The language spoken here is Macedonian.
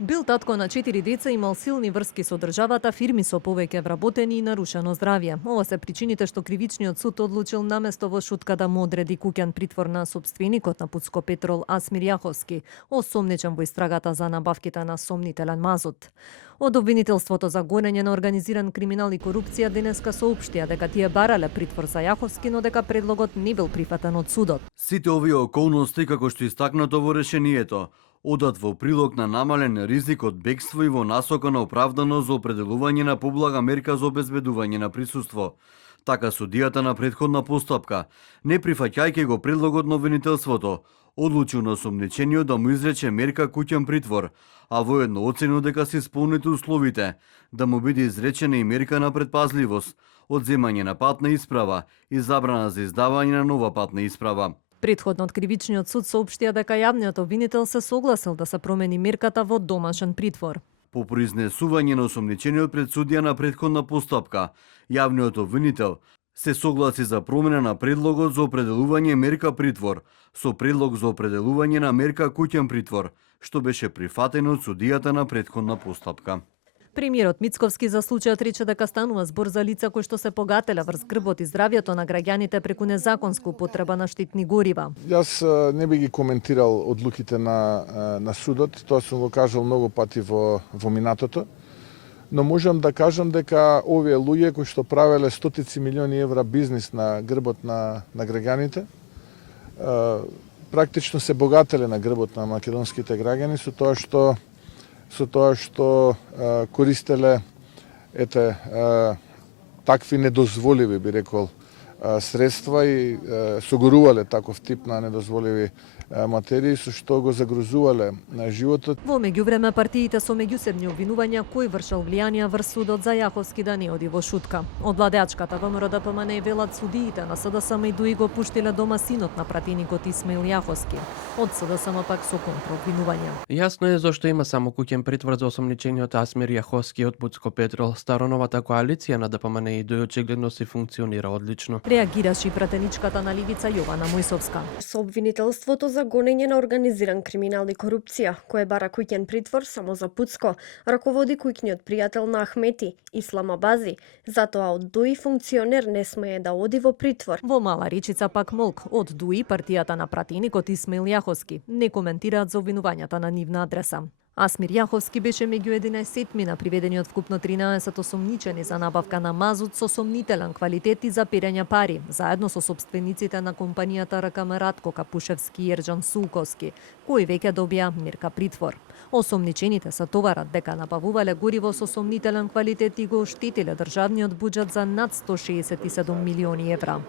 Бил татко на 4 деца, имал силни врски со државата, фирми со повеќе вработени и нарушено здравје. Ова се причините што кривичниот суд одлучил наместо во шутка да му одреди куќен притвор на сопственикот на Пуцко Петрол Асмир Јаховски, осомничен во истрагата за набавките на сомнителен мазут. Од обвинителството за гонење на организиран криминал и корупција денеска соопштија дека тие барале притвор за Јаховски, но дека предлогот не бил прифатен од судот. Сите овие околности, како што истакнато во решението, одат во прилог на намален ризик од бегство и во насока на оправданост за определување на поблага мерка за обезбедување на присуство. Така судијата на претходна постапка, не прифаќајќи го предлогот на обвинителството, одлучил на осомничениот да му изрече мерка куќен притвор, а воедно оценил дека се исполнети условите да му биде изречена и мерка на предпазливост, одземање на патна исправа и забрана за издавање на нова патна исправа. Претходно од кривичниот суд соопштија дека јавниот обвинител се согласил да се промени мерката во домашен притвор. По произнесување на осомничениот пред судија на претходна постапка, јавниот обвинител се согласи за промена на предлогот за определување мерка притвор со предлог за определување на мерка куќен притвор, што беше прифатено од судијата на претходна постапка. Премиерот Мицковски за случајот рече дека станува збор за лица кои што се погатела врз грбот и здравјето на граѓаните преку незаконска употреба на штитни горива. Јас не би ги коментирал одлуките на судот, тоа сум го кажал многу пати во минатото, но можам да кажам дека овие луѓе кои што правеле стотици милиони евра бизнис на грбот на граѓаните, практично се богателе на грбот на македонските граѓани со тоа што користеле такви недозволиви, би рекол, средства и согорувале таков тип на недозволиви материи со што го загрозувале на животот. Во меѓувреме партиите со меѓусебни обвинувања кој вршал влијание врз судот за Јаховски да не оди во шутка. Од владеачката ВМРО ДПМНЕ велат судиите на СДСМ и ДУИ го пуштиле дома синот на пратеникот Исмаил Јаховски. Од СДСМ пак со контраобвинувања. Јасно е зошто има само куќен притвор за осомничениот Асмир Јаховски од Пуцко Петрол. Староновата коалиција на ДПМНЕ и ДУИ очигледно се функционира одлично. Реагираше и пратеничката на Ливица Јована Мојсовска. Со обвинителството за гонење на организиран криминал и корупција, кој бара куќен притвор само за Пуцко, раководи куќниот пријател на Ахмети, Ислам Абази. Затоа од ДУИ функционер не смее да оди во притвор. Во Мала Речица пак молк од ДУИ, партијата на пратеникот Исмаил Јаховски не коментираат за обвинувањата на нивна адреса. Асмир Јаховски беше меѓу 11 приведени од вкупно 13 осомничени за набавка на мазут со сомнителен квалитет и за перење пари, заедно со собствениците на компанијата РКМ Ратко Капушевски и Ерџан Сулковски, кои веќе добија мерка притвор. Осомничените се товарат дека набавувале гориво со сомнителен квалитет и го оштетиле државниот буџет за над 167 милиони евра.